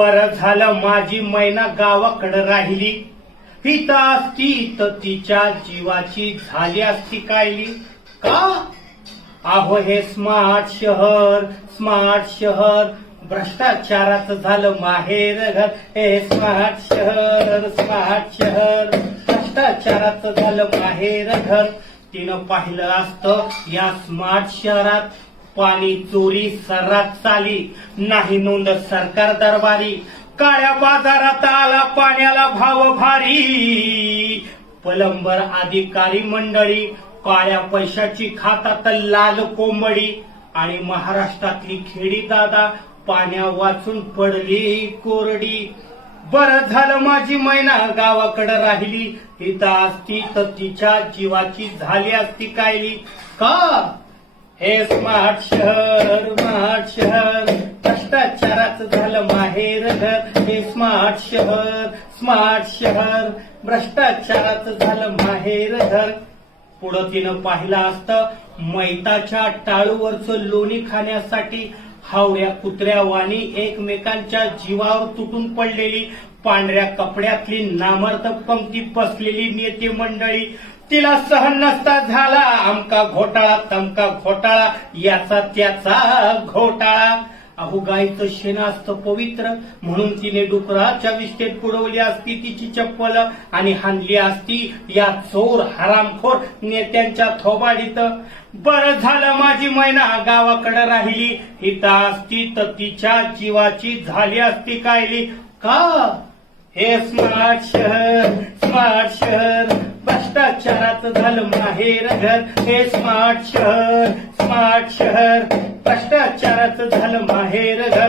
बरं झालं माझी मैना गावाकडं राहिली. हित असती तर तिच्या जीवाची झाली असती कायली. का? अहो हे स्मार्ट शहर स्मार्ट शहर. भ्रष्टाचाराचं झालं माहेर घर. हे स्मार्ट शहर स्मार्ट शहर. भ्रष्टाचाराचं झालं माहेर घर. तिनं पाहिलं असतं या स्मार्ट शहरात पाणी चोरी सर्रात चाली. नाही नोंद सरकार दरबारी. काळ्या बाजारात आला पाण्याला भाव भारी. पलंबर अधिकारी मंडळी काळ्या पैशाची खातात लाल कोंबडी. आणि महाराष्ट्रातली खेडी दादा पाण्या वाचून पडली कोरडी. बर झालं माझी मैना गावाकडे राहिली. इथं असती तर तिच्या जीवाची झाली असती कायली. का? हे स्मार्ट शहर स्मार्ट शहर. भ्रष्टाचाराचं झालं माहेर घर. हे स्मार्ट शहर स्मार्ट शहर. भ्रष्टाचाराचं झालं माहेर घर. पुढं तिनं पाहिलं असतं मैताच्या टाळूवरचं लोणी खाण्यासाठी. हावड्या कुत्र्या वाणी एकमेकांच्या जीवावर तुटून पडलेली. पांढऱ्या कपड्यातली नामर्थ पंक्ती बसलेली नेते मंडळी. तिला सहन नसता झाला. आमका घोटाळा तमका घोटाळा याचा त्याचा घोटाळा. अहो गायचं शेण असतं पवित्र म्हणून तिने डुकराच्या विष्ठेत पुरवली असती तिची चप्पल आणि हानली असती या चोर हरामखोर नेत्यांच्या थोबाडीत. बरं झालं माझी मैना गावाकडे राहिली. इथं असती तर तिच्या जीवाची झाली असती कायली. का? हे स्मार्ट शहर स्मार्ट शहर. शहरात झालं माहेर घर हे स्मार्ट शहर स्मार्ट शहर. भ्रष्टाचाराचं झालं माहेर घर.